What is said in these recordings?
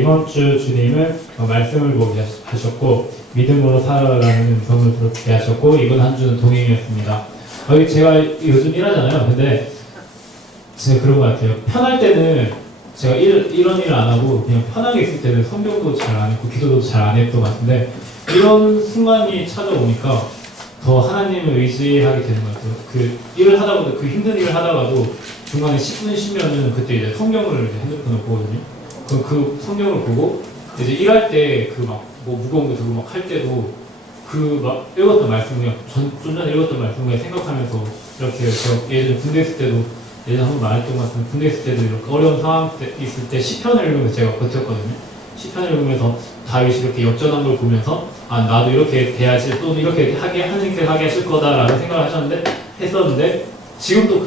이번 주 주님은 말씀을 보게 하셨고 믿음으로 살아가는 음성을 들었게 하셨고 이번 한 주는 동행이었습니다. 제가 요즘 일하잖아요. 근데 진짜 그런 것 같아요. 편할 때는 제가 이런 일을 안 하고 그냥 편하게 있을 때는 성경도 잘 안 했고 기도도 잘 안 했던 것 같은데 이런 순간이 찾아오니까 더 하나님을 의지하게 되는 것 같아요. 그 일을 하다가도 그 힘든 일을 하다가도 중간에 10분 쉬면은 그때 이제 성경을 핸드폰을 보거든요. 그 성경을 보고 이제 일할 때 그 막 뭐 무거운 거 들고 막 할 때도 그 막 읽었던 말씀 그냥 좀 전에 읽었던 말씀 그냥 생각하면서 이렇게 제가 예전에 군대 있을 때도 예전에 한번 말했던 것 같은데 군대 있을 때도 이렇게 어려운 상황 있을 때 시편을 읽으면서 제가 버텼거든요. 시편을 읽으면서 다윗이 이렇게 역전한 걸 보면서 아 나도 이렇게 돼야지 또는 이렇게 하나님께서 하게 하실 거다라는 생각을 했었는데 지금도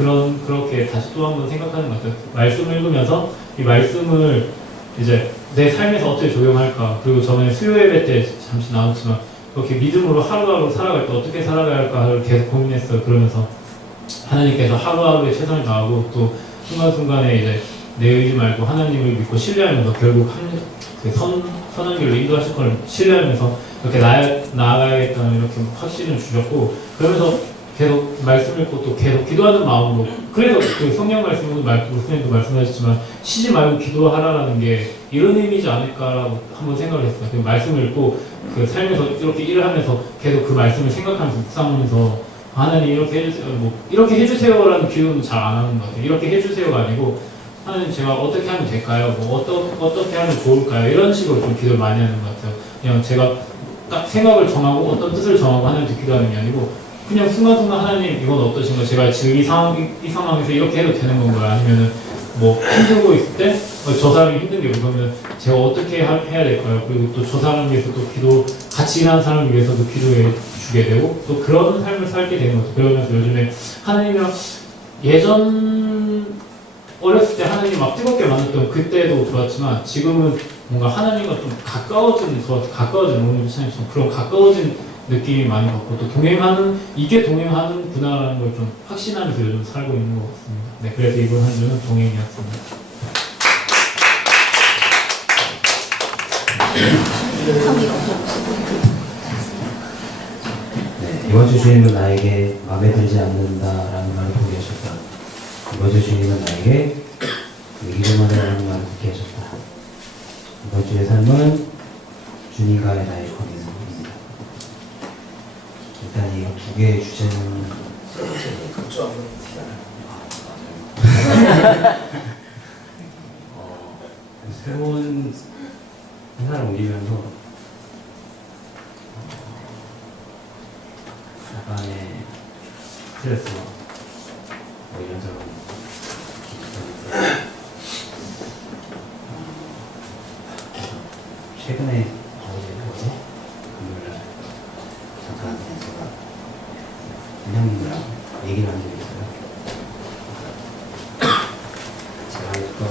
그렇게 다시 또 한번 생각하는 것 같아요. 말씀을 읽으면서 이 말씀을 이제 내 삶에서 어떻게 적용할까 그리고 저는 수요 예배 때 잠시 나눴지만 그렇게 믿음으로 하루하루 살아갈 때 어떻게 살아가야 할까를 계속 고민했어요. 그러면서 하나님께서 하루하루에 최선을 다하고 또 순간순간에 이제 내 의지 말고 하나님을 믿고 신뢰하면서 결국 선한 길로 인도하실 걸 신뢰하면서 이렇게 나아가야겠다는 이렇게 확신을 주셨고 그러면서 계속 말씀 읽고 또 계속 기도하는 마음으로 그래서 그 성경 말씀도 목사님도 말씀하셨지만 쉬지 말고 기도하라라는 게 이런 의미지 않을까라고 한번 생각을 했어요. 그 말씀을 읽고 그 삶에서 이렇게 일을 하면서 계속 그 말씀을 생각하면서 묵상하면서 하나님 이렇게 해주세요. 뭐 이렇게 해주세요라는 기도는 잘 안 하는 것 같아요. 이렇게 해주세요가 아니고 하나님 제가 어떻게 하면 될까요? 뭐 어떻게 하면 좋을까요? 이런 식으로 좀 기도를 많이 하는 것 같아요. 그냥 제가 딱 생각을 정하고 어떤 뜻을 정하고 하나님께 기도하는 게 아니고 그냥 순간순간 하나님 이건 어떠신가요? 제가 지금 이 상황에서 이렇게 해도 되는 건가요? 아니면은 뭐 힘들고 있을 때 저 사람이 힘든 게 그러면 제가 어떻게 해야 될까요? 그리고 또 저 사람을 위해서 또 같이 일하는 사람을 위해서도 기도해 주게 되고 또 그런 삶을 살게 되는 거죠. 그러면서 요즘에 하나님이랑 예전 어렸을 때 하나님 막 뜨겁게 만났던 그때도 좋았지만 지금은 뭔가 하나님과 좀 가까워진 오늘 목사님처럼 그런 가까워진 느낌이 많이 받고 또 이게 동행하는구나라는 걸 좀 확신하면서 요즘 살고 있는 것 같습니다. 네, 그래서 이번 한 주는 동행이었습니다. 네, 이번 주 주님은 나에게 마음에 들지 않는다라는 말을 보게 하셨다. 이번 주 주님은 나에게 이름하라는 말을 듣게 하셨다. 이번 주의 삶은 주님과의 나의 관계입니다. 일단 이 두 개의 주제는 새로운 회사를 옮기면서 약간의 스트레스와 이런저런 최근에 어제 금요일날 잠깐 제가 원장님이랑 얘기를 한 적이 있어요. 제가 했던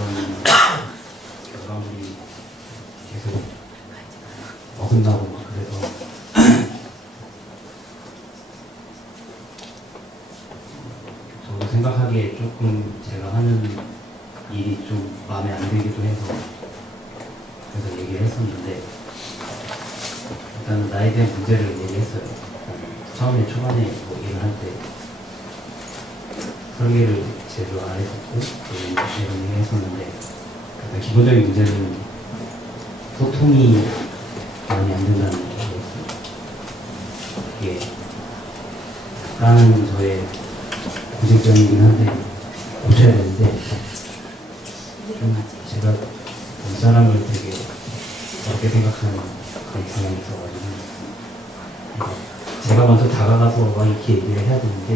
결과물이 계속 어긋나고 막 그래서 저도 생각하기에 조금 제가 하는 일이 좀 마음에 안 들기도 해서 그래서 얘기를 했었는데 일단은 나에 대한 문제를 얘기했어요. 처음에 초반에 뭐 일을 할 때 설계를 제대로 안 했었고 이런 얘기 했었는데 일단 기본적인 문제는 소통이 많이 안 된다는 얘기였어요. 이게 약간 저의 고집점이긴 한데 고쳐야 되는데 좀 제가 이 사람을 되게 어렵게 생각하는 그런 경향이 있어가지고 제가 먼저 다가가서 막 이렇게 얘기를 해야 되는데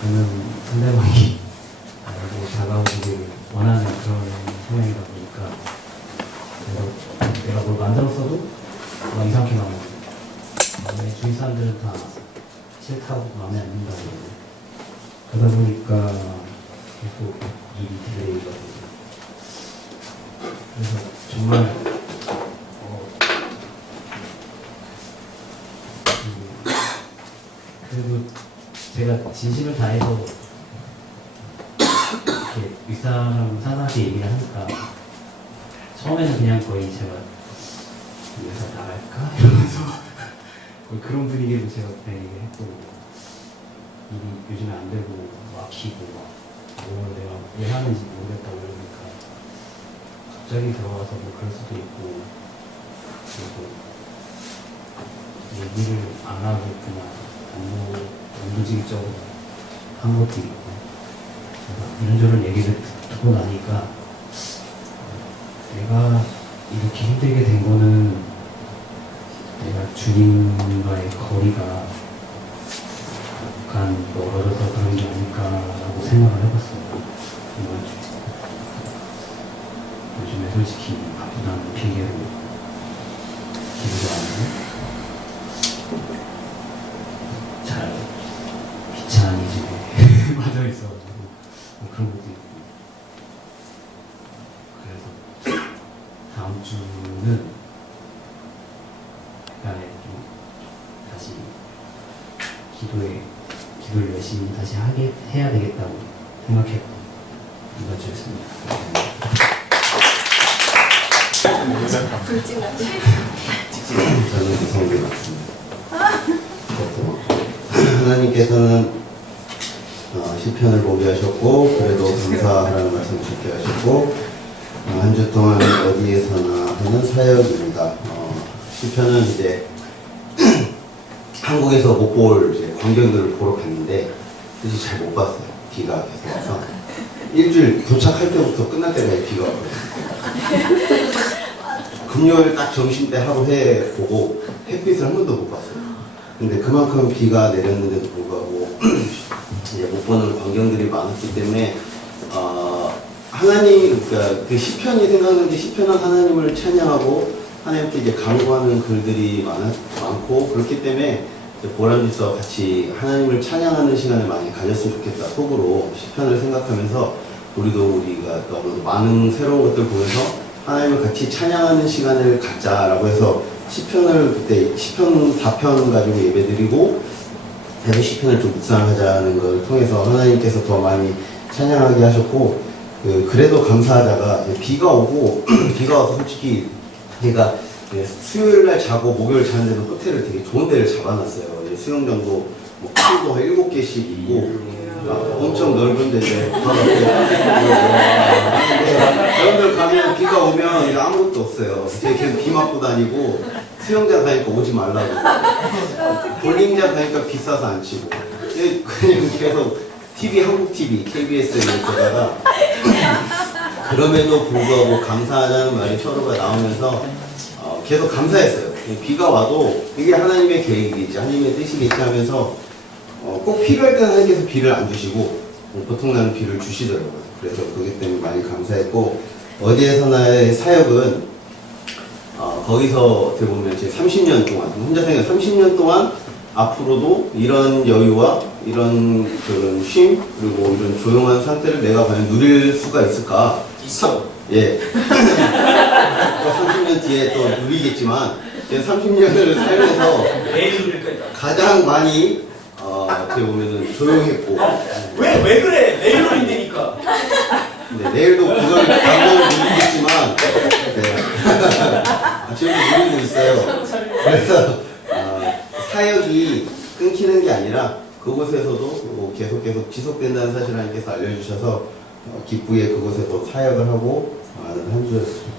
저는 상대방이 나에게 다가오기를 원하는 그런 성향이다 보니까 그래서 내가 뭘 만들었어도 막 이상하게 나오고 내 주위 사람들은 다 싫다고 마음에 안 든다고 그러다 보니까 계속 일이 딜레이가 되고 그래서 정말 그래도 제가 진심을 다해서 이렇게 윗사람 상사한테 얘기를 하니까 처음에는 그냥 거의 제가 이 회사 나갈까? 이러면서 거의 그런 분위기로 제가 그냥 얘기했거든요. 일이 요즘에 안 되고 막히고 뭘 내가 왜 하는지 모르겠다고 이러니까 갑자기 들어와서 뭐 그럴 수도 있고 그리고 얘기를 안 하고 그냥 안무직적으로 한 것도 있고 이런저런 얘기를 듣고 나니까 내가 이렇게 힘들게 된 거는 내가 주님과의 거리가 약간 멀어져서 그런 게 아닐까라고 생각을 해봤어요. 이번 주에. 요즘에 솔직히 바쁘다는 핑계로 기도도 안 하고 잘 귀차니즘에 빠져 있어가지고 뭐 그런 것도 있고 그래서 다음 주는 약간의 좀 다시 기도를 열심히 다시 해야 되겠다고 생각했고 이번 주였습니다. 저는 이성규 같습니다. 하나님께서는 시편을 보게 하셨고 그래도 감사하라는 말씀을 듣게 하셨고 한 주 동안 어디에서나 하는 사역입니다. 시편은 이제 한국에서 못 볼 광경들을 보러 갔는데 사실 잘 못 봤어요. 비가 계속 와서 일주일 도착할 때부터 끝날 때까지 비가 왔거든요. 금요일 딱 점심때 하루 해 보고 햇빛을 한 번도 못 봤어요. 근데 그만큼 비가 내렸는데도 불구하고 이제 못 보는 광경들이 많았기 때문에 하나님 그러니까 그 시편이 생각나는데 시편은 하나님을 찬양하고 하나님께 이제 간구하는 글들이 많고 그렇기 때문에 보람있어 같이 하나님을 찬양하는 시간을 많이 가졌으면 좋겠다 속으로 시편을 생각하면서 우리가 너무 많은 새로운 것들 보면서 하나님을 같이 찬양하는 시간을 갖자라고 해서 시편을 그때 시편 4편 가지고 예배드리고 그래서 시편을 좀 묵상하자는 걸 통해서 하나님께서 더 많이 찬양하게 하셨고 그래도 감사하다가 비가 오고 비가 와서 솔직히 제가 수요일 날 자고 목요일 자는데도 호텔을 되게 좋은 데를 잡아놨어요. 수영장도 뭐 풀도 한 7개씩 있고 엄청 넓은데 이제 여러분들 가면 비가 오면 아무것도 없어요. 계속 비 맞고 다니고 수영장 가니까 오지 말라고 볼링장 가니까 비싸서 안 치고 그냥 계속 TV 한국 TV KBS에 있다가 그럼에도 불구하고 감사하다는 말이 서로가 나오면서 계속 감사했어요. 비가 와도 이게 하나님의 계획이겠지 하나님의 뜻이겠지 하면서 꼭 필요할 때는 하나님께서 비를 안 주시고 보통 나는 비를 주시더라고요. 그래서 그것 때문에 많이 감사했고 어디에서나의 사역은 거기서 어떻게 보면 제 30년 동안 혼자 생각 30년 동안 앞으로도 이런 여유와 이런 그런 쉼 그리고 이런 조용한 상태를 내가 과연 누릴 수가 있을까? 있어. 예. 30년 뒤에 또 누리겠지만 30년을 살면서 가장 많이 어떻게 보면은 조용했고 왜 그래? 내일 노린다니까. 네, 내일도 그걸 감동을 누리겠지만 지금도 누리고 있어요. 그래서 사역이 끊기는 게 아니라 그곳에서도 계속 지속된다는 사실을 하나님께서 알려주셔서 기쁘게 그곳에서 사역을 하고 한 주였습니다.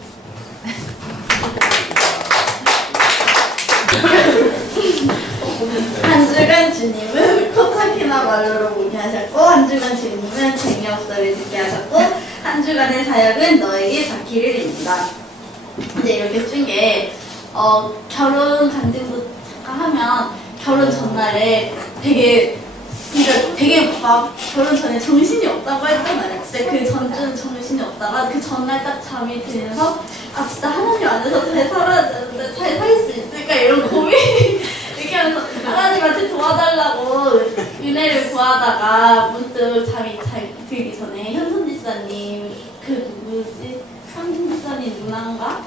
한 주간 주님은 코타키나발루로 문의하셨고 한 주간 주님은 재미없어를 듣게 하셨고 한 주간의 사역은 너에게 닿기를입니다. 이제 이렇게 준 게 결혼 간증도 잠깐 하면 결혼 전날에 되게 막 결혼 전에 정신이 없다고 했잖아요. 진짜 그 전주는 정신이 없다가 그 전날 딱 잠이 들면서 아 진짜 하나님 안에서 잘 살아야 되는데 잘 살 수 있을까 이런 고민 이렇게 하면서 하나님한테 도와달라고 은혜를 구하다가 문득 잠이 잘 들기 전에 현선 지사님 그 누구지? 상진 지사님 누나인가?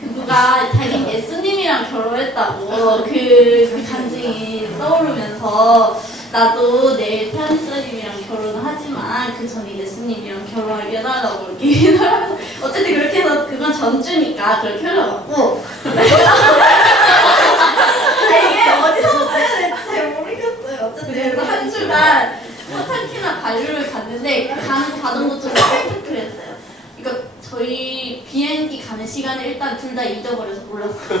그 누가 자기 예수님이랑 결혼했다고 그 간증이 떠오르면서 나도 내일 태연스님이랑 결혼을 하지만 그 전에 예수님이랑 결혼하게 해달라고 이렇게 어쨌든 그렇게 해서 그건 전주니까 그렇게 흘러갔고 이게 어디서부터 해야 될지 잘 모르겠어요. 어쨌든 그래서 한 주간 코타키나 발루를 갔는데 가는 과정도 좀 스펙타클했어요. 그러니까 저희 비행기 가는 시간을 일단 둘 다 잊어버려서 몰랐어요.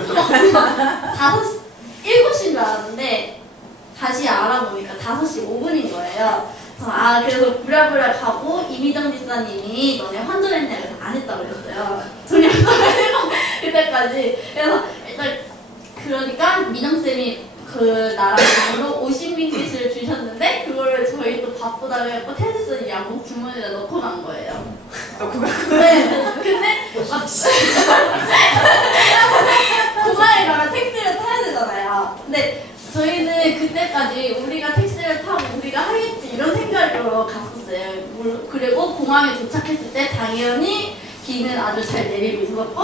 7시인 줄 알았는데 다시 알아보니까 5시 5분인 거예요. 그래서 부랴부랴 가고 이미정 지사님이 너네 환전했냐 그래서 안 했다고 그랬어요. 돈이 안 나가고 그때까지. 그래서 일단 그러니까 미정쌤이 그 나라 돈으로 50링깃을 주셨는데 그거를 저희 또 바쁘다 해갖고 테니스 양복 주머니에 넣고 간 거예요. 네. 근데 공항에 가면 택시를 타야 되잖아요. 근데 저희는 그때까지 우리가 택시를 타고 우리가 하겠지 이런 생각으로 갔었어요. 그리고 공항에 도착했을 때 당연히 비는 아주 잘 내리고 있었고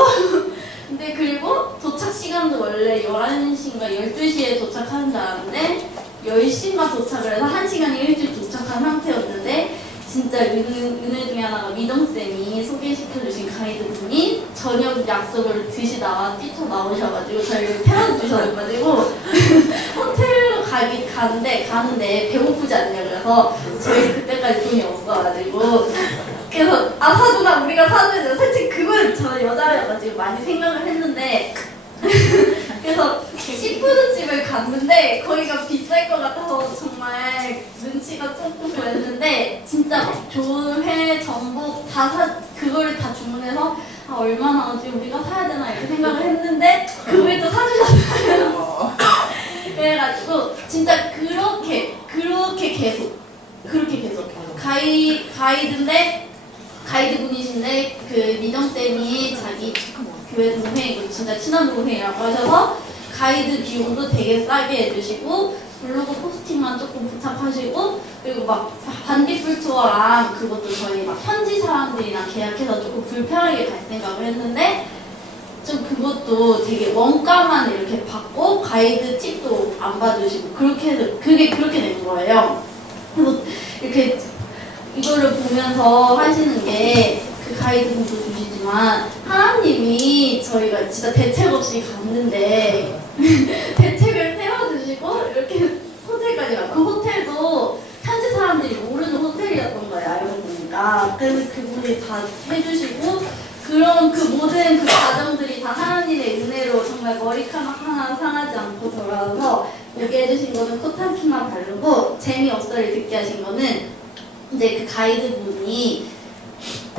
근데 그리고 도착 시간도 원래 11시인가 12시에 도착하는 줄 알았는데 10시인가 도착을 해서 1시간이 일찍 도착한 상태였는데 진짜 은혜 중에 하나가 미정쌤이 소개시켜주신 가이드분이 저녁 약속을 드시다가 뛰쳐나오셔가지고 저희를 태워주셔가지고 호텔로 가는데 배고프지 않냐 그래서 저희 그때까지 돈이 없어가지고 그래서 사주나 우리가 사줘야 솔직히 그건 저는 여자여가지고 많이 생각을 했는데 그래서 시푸드집을 갔는데 거기가 비쌀 것 같아서 정말 눈치가 조금 보였는데 진짜 막 좋은 회, 전복 그거를 다 주문해서 얼마나 하지 우리가 사야 되나 이렇게 생각을 했는데 그걸 또 사주셨어요. 그래가지고 진짜 그렇게 계속 가이드분이신데 그 미정쌤이 자기 교회 동생이고 진짜 친한 동생이라고 하셔서 가이드 비용도 되게 싸게 해주시고 블로그 포스팅만 조금 부탁하시고 그리고 막 반딧불 투어랑 그것도 저희 막 현지 사람들이랑 계약해서 조금 불편하게 갈 생각을 했는데 좀 그것도 되게 원가만 이렇게 받고 가이드 팁도 안 받으시고 그게 그렇게 된 거예요. 그래서 이렇게 이거를 보면서 하시는 게 그 가이드분도 주시지만 하나님이 저희가 진짜 대책 없이 갔는데 대책을 세워주시고 이렇게 호텔까지 가고 그 호텔도 현지 사람들이 모르는 호텔이었던 거예요. 알고 보니까. 그래서 그분이 다 해주시고 그런 그 모든 그 과정들이 다 하나님의 은혜로 정말 머리카락 하나 상하지 않고 돌아와서 오게 해주신 거는 코타키나 바르고 재미없어를 듣게 하신 거는 이제 그 가이드분이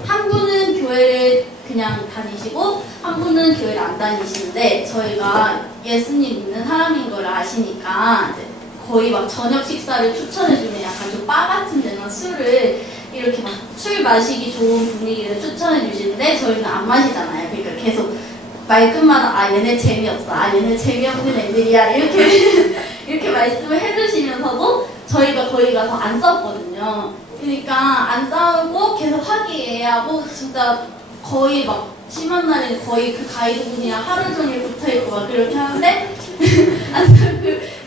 한 분은 교회를 그냥 다니시고 한 분은 교회를 안 다니시는데 저희가 예수님 믿는 사람인 걸 아시니까 이제 거의 막 저녁 식사를 추천해주면 약간 좀 바 같은 데나 술을 이렇게 막 술 마시기 좋은 분위기를 추천해 주시는데 저희는 안 마시잖아요. 그러니까 계속 말끝마다 얘네 재미없어, 얘네 재미없는 애들이야 이렇게 말씀을 해주시면서도 저희가 거기 가서 안 싸웠거든요. 그러니까 안 싸우고 계속 화기애애하고 진짜 거의 막 심한 날에는 거의 그 가이드분이랑 하루 종일 붙어있고 막 그렇게 하는데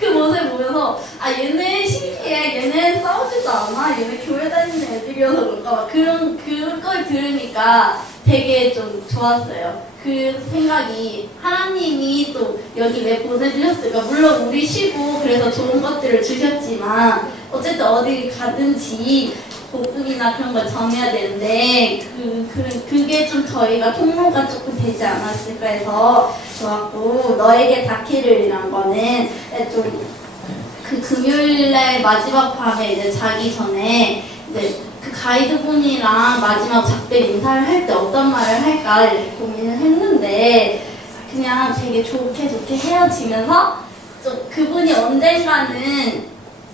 그 모습을 보면서 얘네 신기해, 얘네 싸우지도 않아, 얘네 교회 다니는 애들이어서 그럴까 막 그걸 들으니까 되게 좀 좋았어요. 그 생각이 하나님이 또 여기 왜 보내주셨을까. 물론 우리 쉬고 그래서 좋은 것들을 주셨지만 어쨌든 어디 가든지 복음이나 그런 걸 전해야 되는데 그게 좀 저희가 통로가 조금 되지 않았을까 해서 좋았고 너에게 닿기를이란 거는 좀 그 금요일날 마지막 밤에 이제 자기 전에 이제 그 가이드분이랑 마지막 작별 인사를 할 때 어떤 말을 할까 이렇게 고민을 했는데 그냥 되게 좋게 헤어지면서 좀 그분이 언젠가는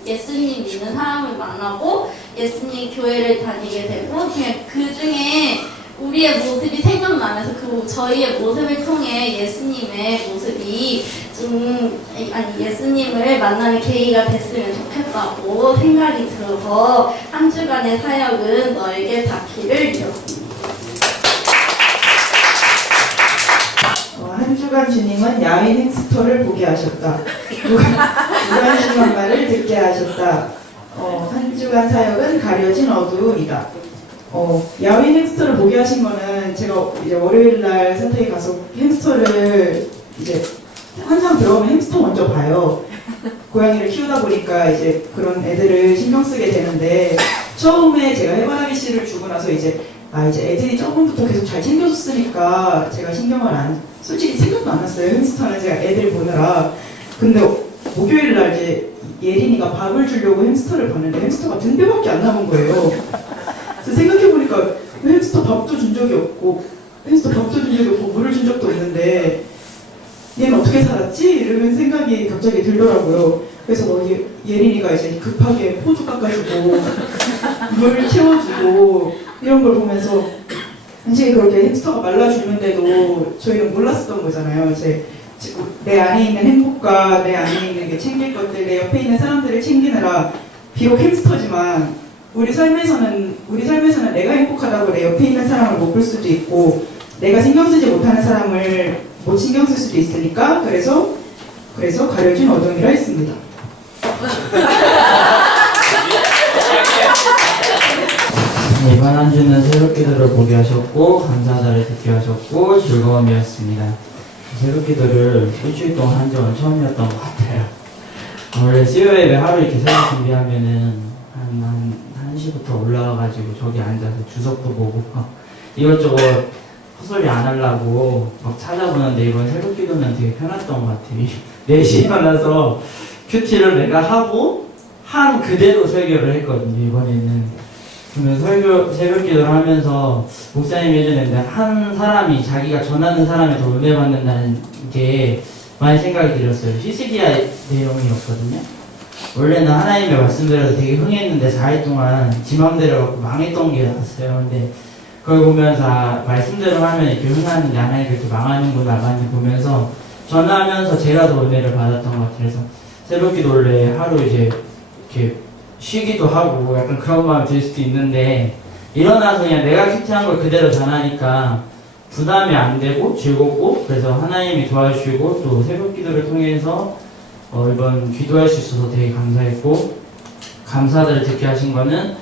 예수님 믿는 사람을 만나고 예수님 교회를 다니게 되고 그냥 그 중에 우리의 모습이 생각나면서 저희의 모습을 통해 예수님의 모습이 예수님을 만나는 계기가 됐으면 좋겠다고 생각이 들어서 한 주간의 사역은 너에게 닿기를 이었습니다. 한 주간 주님은 야윈 행스터를 보게 하셨다. 무관심한 말을 듣게 하셨다. 한 주간 사역은 가려진 어두움이다. 야윈 햄스터를 보게 하신 거는 제가 이제 월요일 날 센터에 가서 햄스터를 이제 항상 들어오면 햄스터 먼저 봐요. 고양이를 키우다 보니까 이제 그런 애들을 신경 쓰게 되는데 처음에 제가 해바라기 씨를 주고 나서 이제 애들이 조금부터 계속 잘 챙겨줬으니까 제가 솔직히 생각도 안 났어요. 햄스터는 제가 애들 보느라. 근데 목요일 날 이제 예린이가 밥을 주려고 햄스터를 봤는데 햄스터가 등뼈밖에 안 남은 거예요. 그래서 생각해보니까 햄스터 밥도 준 적이 없고 물을 준 적도 없는데 얘는 어떻게 살았지? 이러면 생각이 갑자기 들더라고요. 그래서 예린이가 이제 급하게 포도 깎아주고 물을 채워주고 이런 걸 보면서 사실 그렇게 햄스터가 말라 죽는데도 저희는 몰랐었던 거잖아요. 내 안에 있는 행복과 내 안에 있는 게 챙길 것들, 내 옆에 있는 사람들을 챙기느라 비록 햄스터지만 우리 삶에서는 내가 행복하다고 내 옆에 있는 사람을 못 볼 수도 있고 내가 신경 쓰지 못하는 사람을 못 신경 쓸 수도 있으니까 그래서 가려진 어둠이라 했습니다. 이번 한 주는 새벽기도를 보게 하셨고 감사하다를 듣게 하셨고 즐거움이었습니다. 새벽기도를 일주일 동안 한 적은 처음이었던 것 같아요. 원래 수요 예배 하루 이렇게 새벽 준비하면은 한 1시부터 올라와가지고 저기 앉아서 주석도 보고 이것저것 헛소리 안 하려고 막 찾아보는데 이번 새벽기도는 되게 편했던 것 같아요. 4시에 일어나서 큐티를 내가 하고 한 그대로 설교를 했거든요. 이번에는. 그러면 새벽기도를 하면서 목사님이 예전에 한 사람이 자기가 전하는 사람에 더 은혜 받는다는 게 많이 생각이 들었어요. 히스기야 내용이었거든요. 원래는 하나님의 말씀대로 되게 흥했는데 4일 동안 지 맘대로 갖고 망했던 게 나왔어요. 근데 그걸 보면서 말씀대로 하면 이렇게 흥하는데 하나님 그렇게 망하는구나 많이 보면서 전하면서 제가 더 은혜를 받았던 것 같아요. 그래서 새벽기도 원래 하루 이제 이렇게 쉬기도 하고 약간 그런 마음이 들 수도 있는데 일어나서 그냥 내가 큐티한 걸 그대로 전하니까 부담이 안 되고 즐겁고 그래서 하나님이 도와주시고 또 새벽기도를 통해서 이번 기도할 수 있어서 되게 감사했고 감사들을 듣게 하신 거는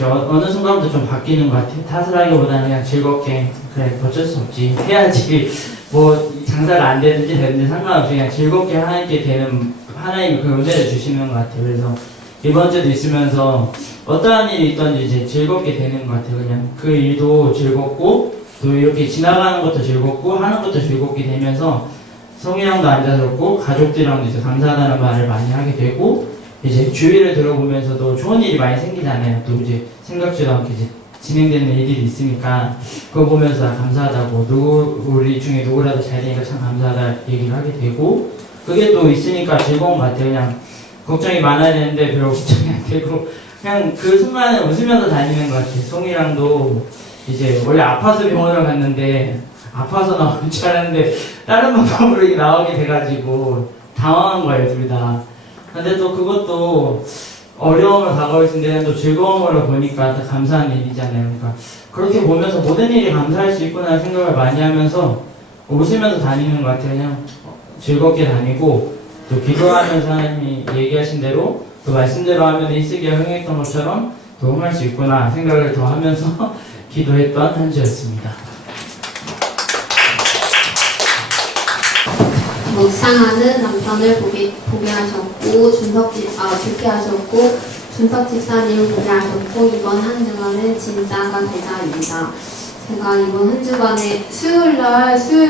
어느 순간부터 좀 바뀌는 것 같아요. 탓을하기보다는 그냥 즐겁게 그래 어쩔 수 없지 해야지 뭐 장사를 안 되든지 되든지 상관없이 그냥 즐겁게 하나님께 되는 하나님이 그 은혜를 주시는 것 같아요. 그래서 이번 주도 있으면서 어떠한 일이 있던지 이제 즐겁게 되는 것 같아요. 그냥 그 일도 즐겁고 또 이렇게 지나가는 것도 즐겁고 하는 것도 즐겁게 되면서 성이랑도 앉아서고 가족들이랑도 이제 감사하다는 말을 많이 하게 되고 이제 주위를 들어보면서도 좋은 일이 많이 생기잖아요. 또 이제 생각지도 않게 이제 진행되는 일들이 있으니까 그거 보면서 감사하다고 우리 중에 누구라도 잘 되니까 참 감사하다 얘기를 하게 되고 그게 또 있으니까 즐거운 것 같아요. 그냥 걱정이 많아야 되는데 별로 걱정이 안 되고 그냥 그 순간에 웃으면서 다니는 것 같아요. 송이랑도 이제 원래 아파서 병원을 갔는데 아파서 나올 줄 알았는데 다른 방법으로 이렇게 나오게 돼가지고 당황한 거예요, 둘 다. 근데 또 그것도 어려움을 다가올 텐데 또 즐거움으로 보니까 더 감사한 일이잖아요. 그러니까 그렇게 보면서 모든 일이 감사할 수 있구나 생각을 많이 하면서 웃으면서 다니는 것 같아요. 그냥 즐겁게 다니고 또 기도하면서 하나님이 얘기하신 대로 또 말씀대로 하면 히스기야 흥했던 것처럼 또 흥할 수 있구나 생각을 더 하면서 기도했던 한 주였습니다. 묵상하는 남편을 보게 하셨고 듣게 하셨고 준석 집사님을 보게 하셨고 이번 한 주간은 진짜가 대자입니다. 제가 이번 한 주간에 수요일날 주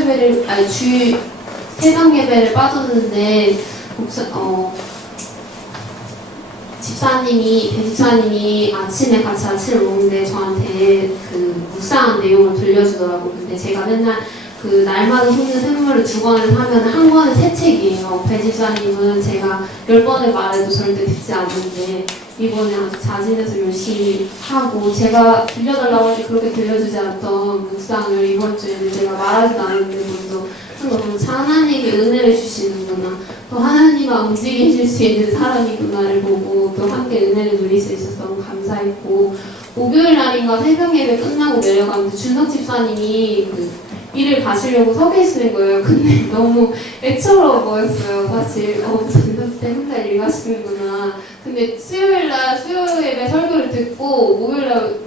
새벽 예배를 빠졌는데 배 집사님이 아침에 같이 아침을 먹는데 저한테 그 묵상한 내용을 들려주더라고요. 근데 제가 맨날 그 날마다 속는 샘물을 2권을 하면 한 권은 새 책이에요. 배 집사님은 제가 10번을 말해도 절대 듣지 않는데 이번에 아주 자진해서 열심히 하고 제가 들려달라고 할 때 그렇게 들려주지 않던 묵상을 이번 주에는 제가 말하지도 않았는데 먼저 너무 하나님이 은혜를 주시는구나 또 하나님과 움직이실 수 있는 사람이구나를 보고 또 함께 은혜를 누릴 수 있어서 너무 감사했고 목요일 날인가 새벽 예배 끝나고 내려가는데 준석 집사님이 일을 가시려고 서 계시는 거예요. 근데 너무 애처로워 보였어요. 사실 준석쌤 혼자 일 가시는구나. 근데 수요일날 수요 예배 설교를 듣고 목요일날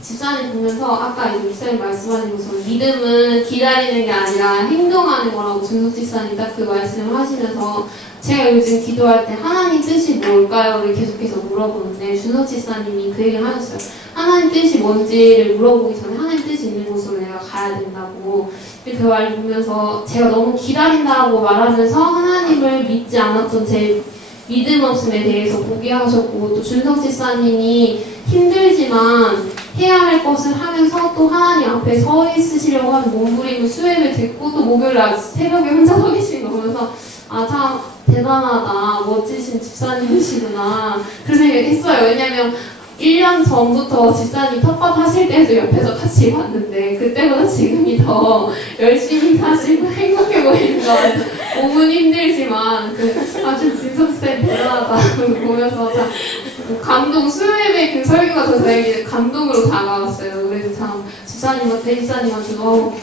집사님 보면서 아까 이제 목사님 말씀하신 것처럼 믿음은 기다리는 게 아니라 행동하는 거라고 준석 집사님 딱 그 말씀을 하시면서 제가 요즘 기도할 때 하나님 뜻이 뭘까요?를 계속해서 물어보는데 준석 집사님이 그 얘기를 하셨어요. 하나님 뜻이 뭔지를 물어보기 전에 하나님 뜻이 있는 곳으로 내가 가야 된다고. 그 말을 보면서 제가 너무 기다린다고 말하면서 하나님을 믿지 않았던 제 믿음 없음에 대해서 보게 하셨고, 또 준석 집사님이 힘들지만 해야 할 것을 하면서 또 하나님 앞에 서 있으시려고 하는 몸부림을 수행을 듣고 또 목요일날 새벽에 혼자 서 계신 거 보면서 아 참 대단하다, 멋지신 집사님이시구나 그런 생각을 했어요. 왜냐면 1년 전부터 집사님 텃밭하실 때도 옆에서 같이 봤는데 그때보다 지금이 더 열심히 사시고 행복해 보이는 거 같아요. 몸은 힘들지만 아주 진석쌤 대단하다 보면서 참 감동, 수요예배 그 설교가 더 저에게 감동으로 다가왔어요. 그래서 참 집사님한테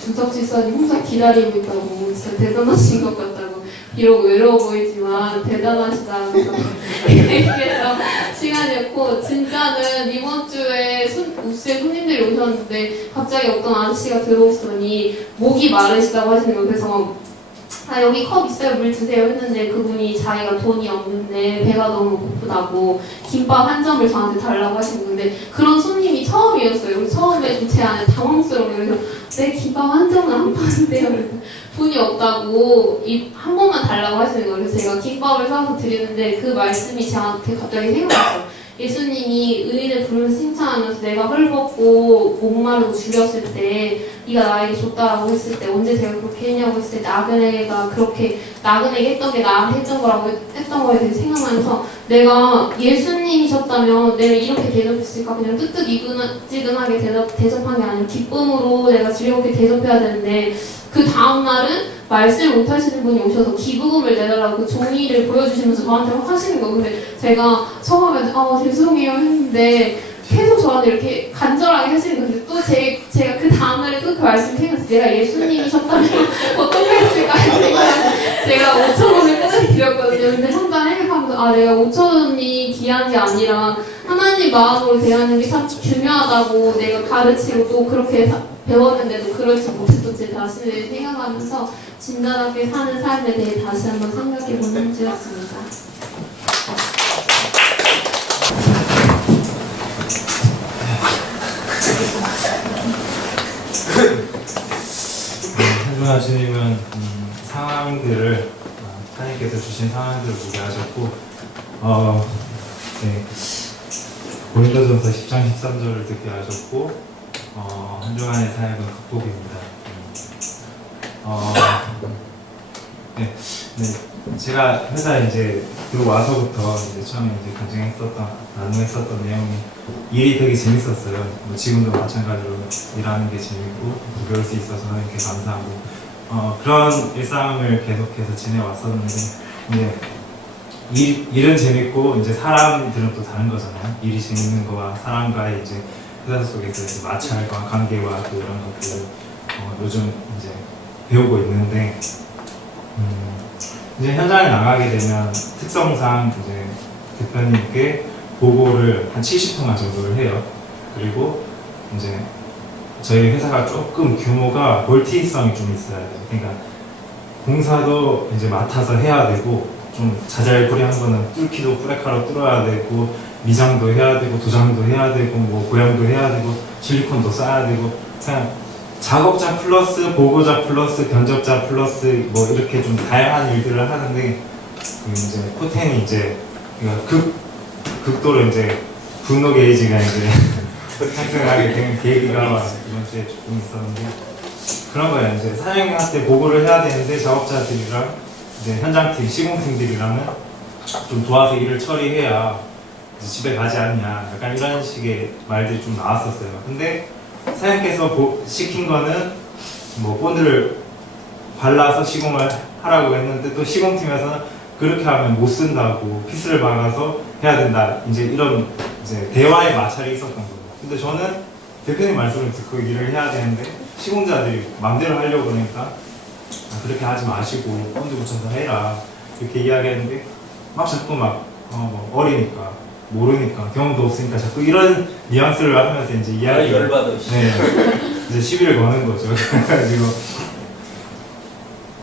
준석 집사님 혼자 기다리고 있다고 진짜 대단하신 것 같다고, 비록 외로워 보이지만 대단하시다 그래서 얘기해서 시간이었고, 진짜는 이번 주에 우스에 손님들이 오셨는데 갑자기 어떤 아저씨가 들어오시더니 목이 마르시다고 하시는 거예요. 그래서 아 여기 컵 있어요, 물 드세요 했는데 그분이 자기가 돈이 없는데 배가 너무 고프다고 김밥 한 점을 저한테 달라고 하신 건데 그런 손님이 처음이었어요. 그래서 처음에 좀 제 안에 당황스러워요. 그래서 내 김밥 한 점은 안 파는데요. 그래서 돈이 없다고 한 번만 달라고 하시는 거예요. 그래서 제가 김밥을 사서 드리는데 그 말씀이 저한테 갑자기 생각났어요. 예수님이 의인을 부르면서 칭찬하면서 내가 헐벗고 목마르고 죽였을 때 네가 나에게 줬다라고 했을 때 언제 제가 그렇게 했냐고 했을 때 나그네가 그렇게 나그네가 했던 게 나한테 했던 거에 대해서 생각나면서 내가 예수님이셨다면 내가 이렇게 대접했을까? 그냥 뜨뜻이근하게 대접한 게 아니라 기쁨으로 내가 즐겁게 대접해야 되는데 그 다음날은 말씀을 못 하시는 분이 오셔서 기부금을 내달라고 그 종이를 보여주시면서 저한테 하시는 거예요. 근데 제가 처음에 죄송해요 했는데 계속 저한테 이렇게 간절하게 하시는 건데 또 제가 그 다음날에 또 그 말씀이 생각나서 내가 예수님이셨다면 어떻게 했을까 했으니까 제가 5,000원을 꾸준히 드렸거든요. 근데 항상 생각하면서 아 내가 5,000원이 귀한 게 아니라 하나님 마음으로 대하는 게 참 중요하다고 내가 가르치고 또 그렇게 배웠는데도 그러지 못했던 제 자신을 생각하면서 진단하게 사는 삶에 대해 다시 한번 생각해보는 한 주였습니다. 한준아 주님은 상황들을 하나님께서 주신 상황들을 보게 하셨고 고린도전서 10장 13절을 듣게 하셨고 한주간의 사역은 극복입니다. 제가 회사에 이제 들어와서부터 처음에 나눔했었던 내용이 일이 되게 재밌었어요. 지금도 마찬가지로 일하는 게 재밌고 배울 수 있어서 하나님께 감사하고 그런 일상을 계속해서 지내왔었는데 이제 일은 재밌고 이제 사람들은 또 다른 거잖아요. 일이 재밌는 거와 사람과의 이제 회사 속에서 이제 마찰과 관계와 또 이런 것들을 요즘 이제 배우고 있는데 이제 현장에 나가게 되면 특성상 이제 대표님께 보고를 한 70통화 정도를 해요. 그리고 이제 저희 회사가 조금 규모가 멀티성이 좀 있어야 돼요. 그러니까 공사도 이제 맡아서 해야 되고 좀 자잘구레한 거는 뚫기도 뿌레카로 뚫어야 되고 미장도 해야 되고 도장도 해야 되고 뭐 고양도 해야 되고 실리콘도 쌓아야 되고 그냥 작업자 플러스 보고자 플러스 견적자 플러스 뭐 이렇게 좀 다양한 일들을 하는데 이제 포텐이 이제 극도로 이제 분노 게이지가 이제 상승하게 된 계기가 이번 주에 조금 있었는데 그런 거예요. 이제 사장님한테 보고를 해야 되는데 작업자들이랑 이제 현장팀, 시공팀들이랑은 좀 도와서 일을 처리해야 이제 집에 가지 않냐 약간 이런 식의 말들이 좀 나왔었어요. 근데 사장님께서 시킨 거는 뭐 본드를 발라서 시공을 하라고 했는데 또 시공팀에서는 그렇게 하면 못 쓴다고 피스를 박아서 해야 된다. 이제 이런 이제 대화의 마찰이 있었던 거예요. 근데 저는 대표님 말씀을 듣고 일을 해야 되는데 시공자들이 마음대로 하려고 그러니까 그렇게 하지 마시고 본드 붙여서 해라 이렇게 이야기했는데 막 자꾸 뭐 어리니까 모르니까 경험도 없으니까 자꾸 이런 뉘앙스를 하면서 이제 아, 이야기 열받아. 네 이제 시비를 거는 거죠. 그래가지고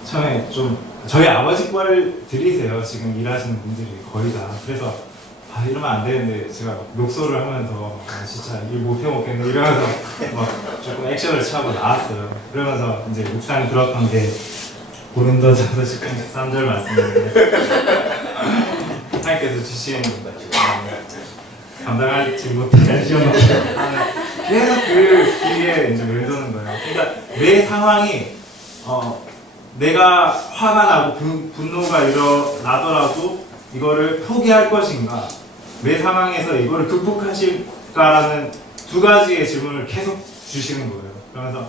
처음에 좀 저희 아버지 과를 들이세요. 지금 일하시는 분들이 거의 다. 그래서 아 이러면 안 되는데 제가 욕설을 하면서 아, 진짜 일 못해 먹겠네 이러면서 막 조금 액션을 취하고 나왔어요. 그러면서 이제 묵상이 들었던 게 고린도전서 10장 13절 말씀인데 하나님께서 주신 감당하지 못할 시험을 계속 그 길에 이제 맴도는 거예요. 그러니까 내 상황이 내가 화가 나고 분노가 일어나더라도 이거를 포기할 것인가, 내 상황에서 이거를 극복하실까라는 두 가지의 질문을 계속 주시는 거예요. 그러면서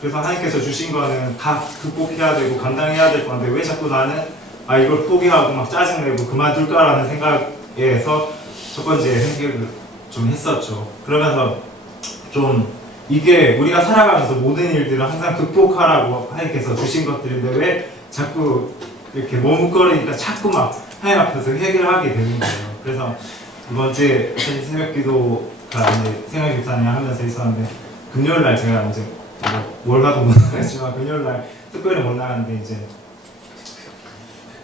그래서 하나님께서 주신 거는 다 극복해야 되고 감당해야 될 건데 왜 자꾸 나는 이걸 포기하고 막 짜증내고 그만둘까라는 생각에서 첫 번째 생각을 좀 했었죠. 그러면서 좀 이게 우리가 살아가면서 모든 일들을 항상 극복하라고 하나님께서 주신 것들인데 왜 자꾸 이렇게 머뭇거리니까 자꾸 막 하나님 앞에서 해결하게 되는 거예요. 그래서 이번 주에 사실 새벽 기도가 이제 생활 집사님 하면서 있었는데 금요일 날 제가 이제 뭘 하도 못 나갔지만 금요일 날 특별히 못 나갔는데 이제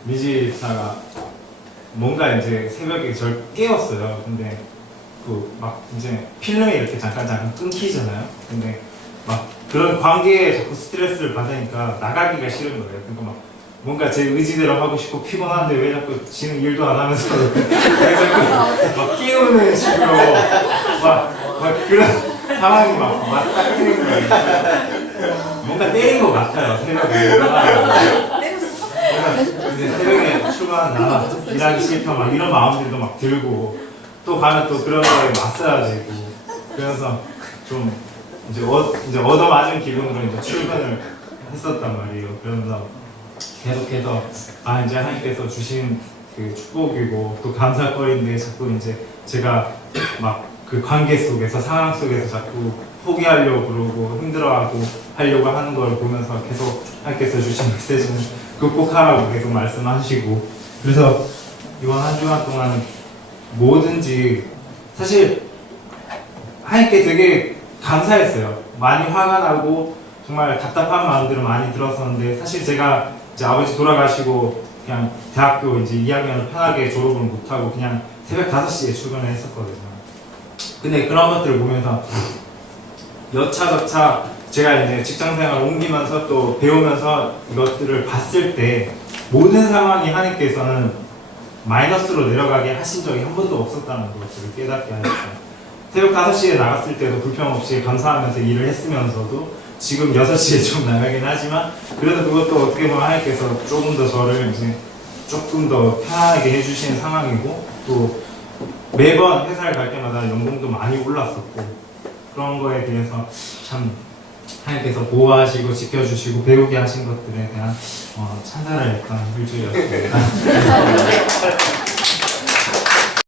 미지 집사가 뭔가 이제 새벽에 저를 깨웠어요. 근데 그 막 이제 필름이 이렇게 잠깐 끊기잖아요. 근데 막 그런 관계에 자꾸 스트레스를 받으니까 나가기가 싫은 거예요. 그러니까 막 뭔가 제 의지대로 하고 싶고 피곤한데 왜 자꾸 지는 일도 안 하면서 그래서 막 끼우는 식으로 막 그런 상황이 막 맞닥뜨리는 거예요. 뭔가 때린 것 같아요. 새벽에. 이제 새벽에 출근한다, 일하기 싫다, 막 이런 마음들도 막 들고, 또 가면 또 그런 거에 맞서야 되고, 그래서 좀 이제 얻어맞은 기분으로 이제 출근을 했었단 말이에요. 그러면서 계속해서 이제 하나님께서 주신 그 축복이고 또 감사거리인데 자꾸 이제 제가 막 그 관계 속에서 상황 속에서 자꾸 포기하려고 그러고 힘들어하고 하려고 하는 걸 보면서 계속 하나님께서 주신 메시지는 극복하라고 계속 말씀하시고, 그래서 이번 한 주간 동안 뭐든지 사실 하나님께 되게 감사했어요. 많이 화가 나고 정말 답답한 마음들을 많이 들었었는데 사실 제가 이제 아버지 돌아가시고 그냥 대학교 이제 2학년을 편하게 졸업을 못하고 그냥 새벽 5시에 출근을 했었거든요. 근데 그런 것들을 보면서 여차저차 제가 이제 직장생활 옮기면서 또 배우면서 이것들을 봤을 때 모든 상황이 하나님께서는 마이너스로 내려가게 하신 적이 한 번도 없었다는 것들을 깨닫게 하셨어요. 새벽 5시에 나갔을 때도 불평 없이 감사하면서 일을 했으면서도 지금 6시에 좀 나가긴 하지만 그래도 그것도 어떻게 보면 하나님께서 조금 더 저를 이제 조금 더 편하게 해주시는 상황이고, 또 매번 회사를 갈 때마다 연봉도 많이 올랐었고 그런 거에 대해서 참 하나님께서 보호하시고 지켜주시고 배우게 하신 것들에 대한 찬사를 했던 일주일이었습니다.